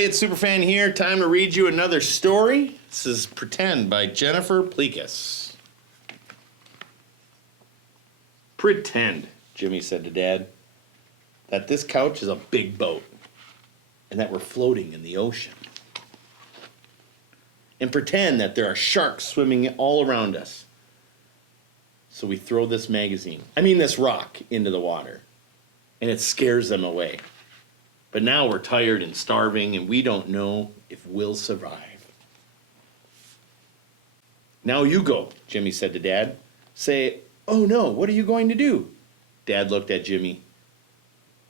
everybody, it's SuperFan here. Time to read you another story. This is Pretend by Jennifer Plecas. Pretend, Jimmy said to Dad, that this couch is a big boat and that we're floating in the ocean. And pretend that there are sharks swimming all around us. So we throw this rock into the water, and it scares them away. But now we're tired and starving, and we don't know if we'll survive. Now you go, Jimmy said to Dad. Say, oh no, what are you going to do? Dad looked at Jimmy.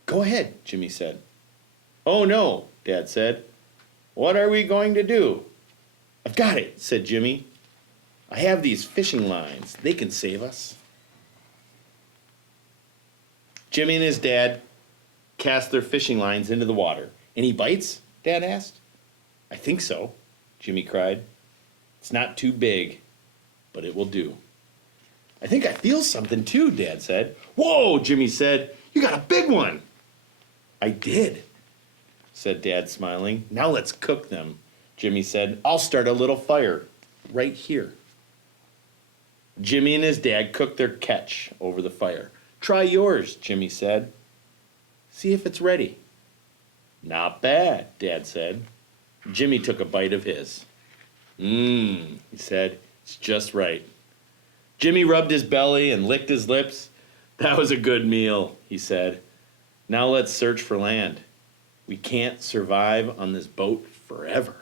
Go ahead, Jimmy said. Oh no, Dad said. What are we going to do? I've got it, said Jimmy. I have these fishing lines. They can save us. Jimmy and his dad cast their fishing lines into the water. Any bites? Dad asked. I think so, Jimmy cried. It's not too big, but it will do. I think I feel something too, Dad said. Whoa, Jimmy said. You got a big one. I did, said Dad, smiling. Now let's cook them, Jimmy said. I'll start a little fire right here. Jimmy and his dad cooked their catch over the fire. Try yours, Jimmy said. See if it's ready. Not bad, Dad said. Jimmy took a bite of his. He said, it's just right. Jimmy rubbed his belly and licked his lips. That was a good meal, he said. Now let's search for land. We can't survive on this boat forever.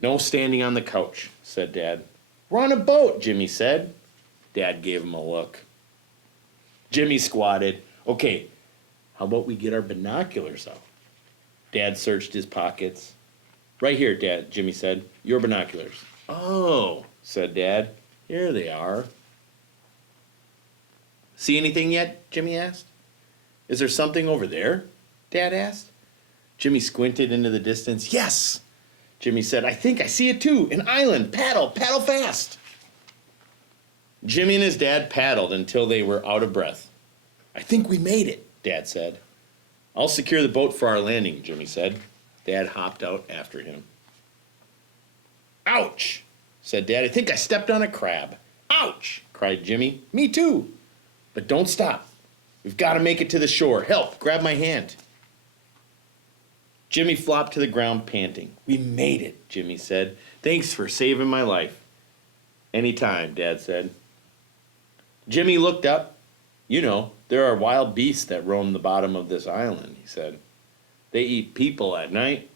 No standing on the couch, said Dad. We're on a boat, Jimmy said. Dad gave him a look. Jimmy squatted. Okay, how about we get our binoculars out? Dad searched his pockets. Right here, Dad, Jimmy said. Your binoculars. Oh, said Dad. Here they are. See anything yet? Jimmy asked. Is there something over there? Dad asked. Jimmy squinted into the distance. Yes, Jimmy said. I think I see it too. An island. Paddle fast. Jimmy and his dad paddled until they were out of breath. I think we made it, Dad said. I'll secure the boat for our landing, Jimmy said. Dad hopped out after him. Ouch, said Dad. I think I stepped on a crab. Ouch, cried Jimmy. Me too. But don't stop. We've got to make it to the shore. Help, grab my hand. Jimmy flopped to the ground, panting. We made it, Jimmy said. Thanks for saving my life. Anytime, Dad said. Jimmy looked up. You know, there are wild beasts that roam the bottom of this island, he said. They eat people at night.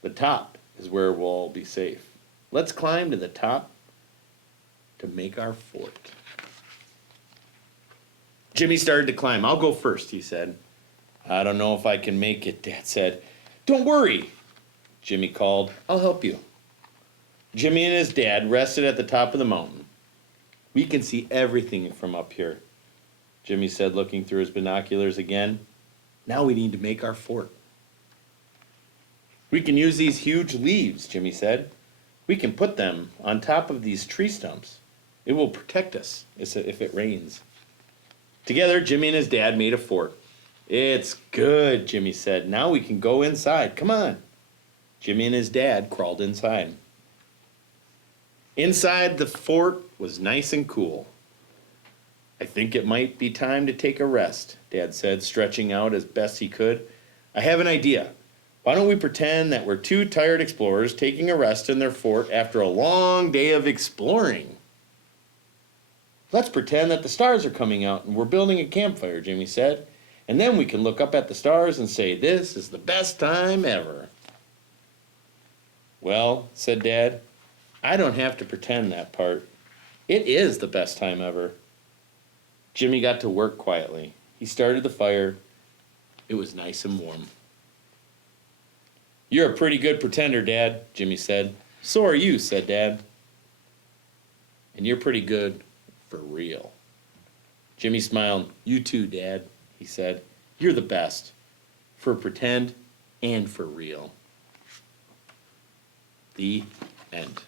The top is where we'll all be safe. Let's climb to the top to make our fort. Jimmy started to climb. I'll go first, he said. I don't know if I can make it, Dad said. Don't worry, Jimmy called. I'll help you. Jimmy and his dad rested at the top of the mountain. We can see everything from up here, Jimmy said, looking through his binoculars again. Now we need to make our fort. We can use these huge leaves, Jimmy said. We can put them on top of these tree stumps. It will protect us if it rains. Together, Jimmy and his dad made a fort. It's good, Jimmy said. Now we can go inside. Come on. Jimmy and his dad crawled inside. Inside the fort was nice and cool. I think it might be time to take a rest, Dad said, stretching out as best he could. I have an idea. Why don't we pretend that we're two tired explorers taking a rest in their fort after a long day of exploring? Let's pretend that the stars are coming out and we're building a campfire, Jimmy said. And then we can look up at the stars and say, this is the best time ever. Well, said Dad, I don't have to pretend that part. It is the best time ever. Jimmy got to work quietly. He started the fire. It was nice and warm. You're a pretty good pretender, Dad, Jimmy said. So are you, said Dad. And you're pretty good for real. Jimmy smiled. You too, Dad, he said. You're the best. For pretend and for real. The end.